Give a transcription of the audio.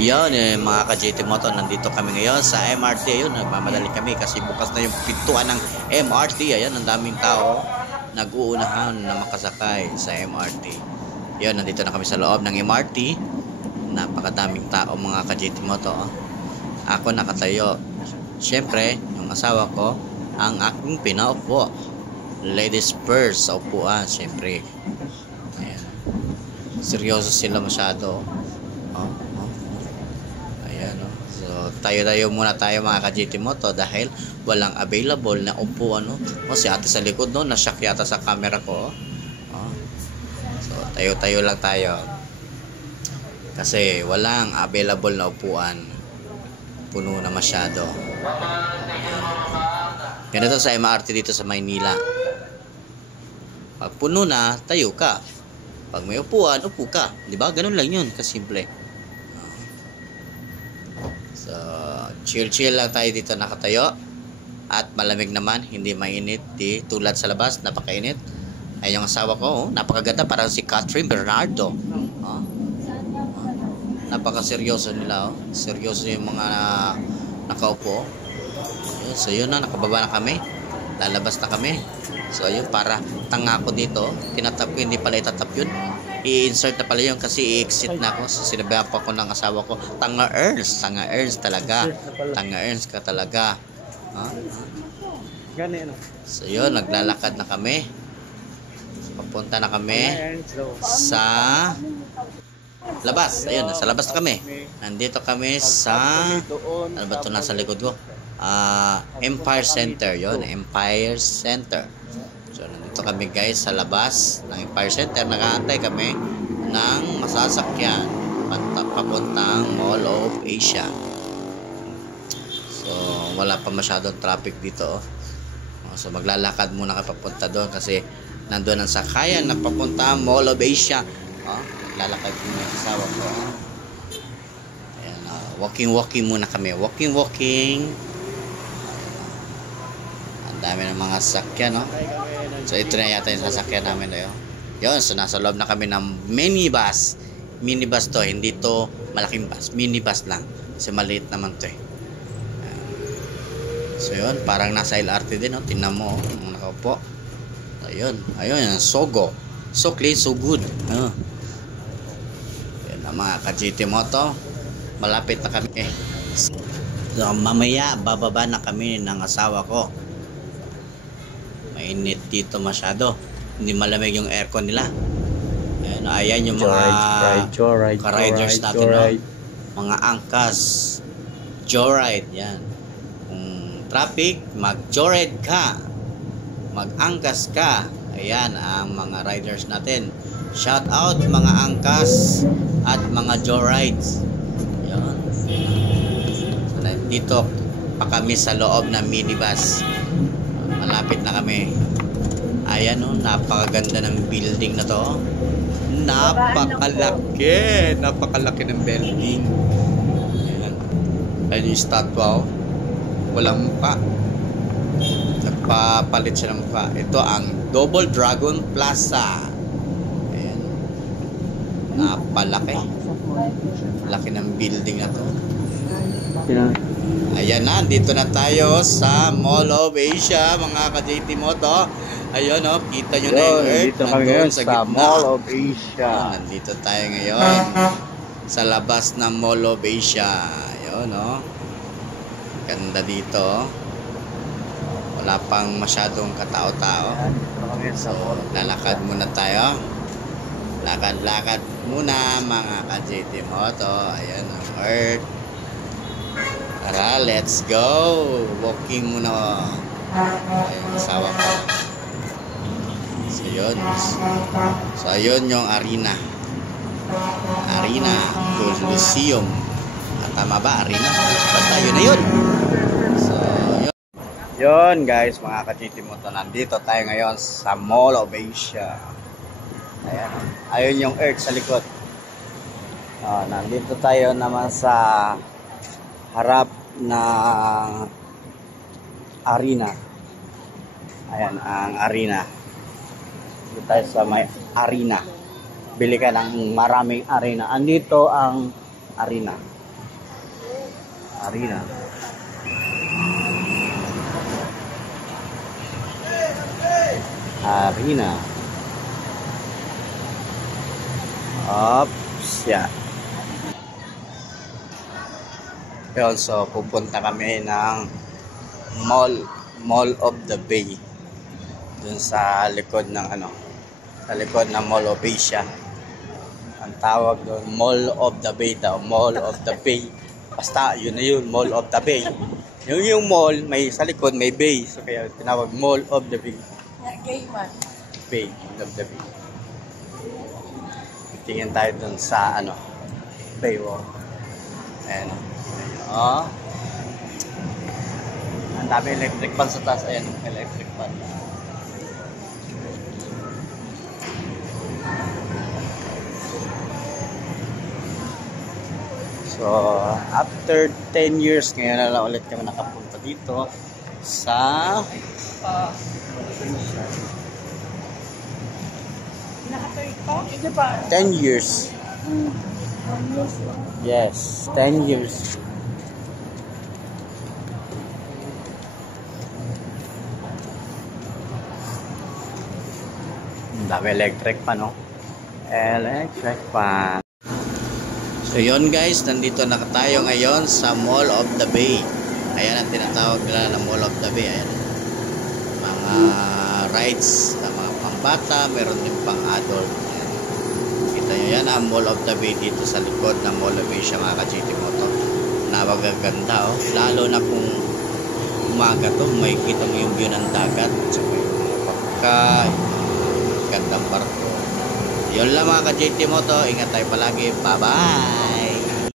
Yun, mga ka-JT Moto, nandito kami ngayon sa MRT. Ayun, nagmamadali kami kasi bukas na yung pintuan ng MRT. Ayan, ang daming tao nag-uunahan na makasakay sa MRT. Yun, nandito na kami sa loob ng MRT. Napakadaming tao, mga ka-JT Moto. Ako nakatayo. Siyempre, yung asawa ko, ang aking pinaupo. Ladies first sa upuan, siyempre. Ayan. Seryoso sila masyado. So, tayo muna tayo, mga ka-JT Moto, dahil walang available na upuan, no? O, si ate sa likod, no? Nasyak yata sa camera ko, oh. So, tayo lang tayo. Kasi walang available na upuan. Puno na masyado. Ganito sa MRT dito sa Maynila. Pag puno na, tayo ka. Pag may upuan, upo ka. Diba? Ganun lang yun, kasimple. So, chill lang tayo dito nakatayo. At malamig naman, hindi mainit. Di tulad sa labas, napakainit. Ay yung asawa ko, napakaganda, parang si Catherine Bernardo. Napakaseryoso nila, seryoso yung mga nakaupo. So yun na, nakababa na kami. Lalabas na kami. So yun, para tanga ko dito. Tinatap ko, hindi pala itatap yun. I-insert na pala yun kasi i-exit na ako. So sinabihan pa ako ng asawa ko, tanga earns talaga. Tanga earns ka talaga. So yun, naglalakad na kami. Papunta na kami sa labas. Ayun, sa labas na kami. Nandito kami sa, ano ba ito nasa likod ko? Empire Center. Yun, Empire Center. So, nandito kami guys sa labas ng Empire Center. Nakaantay kami ng masasakyan papuntang Mall of Asia. So, wala pa masyadong traffic dito. So, maglalakad muna kayo papunta doon kasi nandun ang sakayan na papuntang Mall of Asia. Lalakad ko yung asawa ko. Ayan, walking muna kami. Walking. Ang dami ng mga sasakyan, no? So, ito na yata yung sasakyan namin, no? Yun, so nasa loob na kami ng minibus. Minibus to, hindi to malaking bus. Minibus lang. Kasi maliit naman to, eh. So, yun, parang nasa LRT din, no? Tingnan mo, nakaupo. Ayun, Sogo. So clean, so good. Mga ka-JT Moto, malapit na kami. So, mamaya bababa na kami ng asawa ko. Mainit dito masyado, hindi malamig yung aircon nila. Ayan yung mga ka-riders natin, no? Mga angkas, joyride. Yan, kung traffic, mag-joyride ka, mag-angkas ka. Ayan ang mga riders natin. Shout out mga angkas at mga joyrides. Yan. So, dito pa kami sa loob ng minibus. Malapit na kami. Ayan, oh, napakaganda ng building na to. Napakalaki ng building. Ayan. Ayan yung statwa, oh. Walang mukha. Nagpapalit siya ng mukha. Ito ang Double Dragon Plaza. Napalaki. Laki ng building na to. Ayan na, dito na tayo sa Mall of Asia, mga ka-JT Moto. Ayun, oh, kita nyo na yung earth. Dito kami ngayon sa Mall of Asia. Nandito tayo ngayon sa labas ng Mall of Asia. Ayun, oh. Ganda dito. Wala pang masyadong katao-tao. So, lalakad muna tayo. Lakad muna, mga ka-JT Moto. Ayan ang earth. Tara, let's go. Walking muna. Ayan, asawa ko. So yun yung arena Coliseum. Tama ba, arena? Basta yun na yun. So yun guys, mga ka-JT Moto, nandito tayo ngayon sa Mall of Asia. Ayan, ayun yung earth sa likod. Nandito tayo naman sa harap na arena. Ayan ang arena. Dito tayo sa may arena. Bili ka ng maraming arena. Andito ang arena. Arena. Arena. Oops, yeah. Yun, so pupunta kami ng Mall of the Bay. Dun sa likod ng sa likod ng Mall of Asia. Ang tawag doon, Mall of the Bay daw, Mall of the Bay. Basta, yun na yun, Mall of the Bay. Yung mall, may sa likod, may bay. So kaya tinawag Mall of the Bay. Gay man. Bay of the Bay. Tingin tayo dun sa Baywalk. Ayan. Oh. Ang dami electric fan sa taas. Ayan, electric fan. So, after 10 years, ngayon na lang ulit kami nakapunta dito sa Nakatuloy ko? Hindi pa. 10 years. Yes, 10 years. Ang dami electric pa, no? Electric fan. So yun guys, nandito na tayo ngayon sa Mall of the Bay. Ayan ang tinatawag nila na Mall of the Bay. Ayan. Mga rides na mga pambata, meron din pang adult. Ayan. Kita nyo yan ang Mall of the Bay dito sa likod ng Mall of Asia mga ka-GT Moto. Napagaganda oh. Lalo na kung umaga to, may kita mo yung view ng dagat. So yung pagka gandang barko. Yun lang mga ka-GT Moto. Ingat tayo palagi. Bye-bye!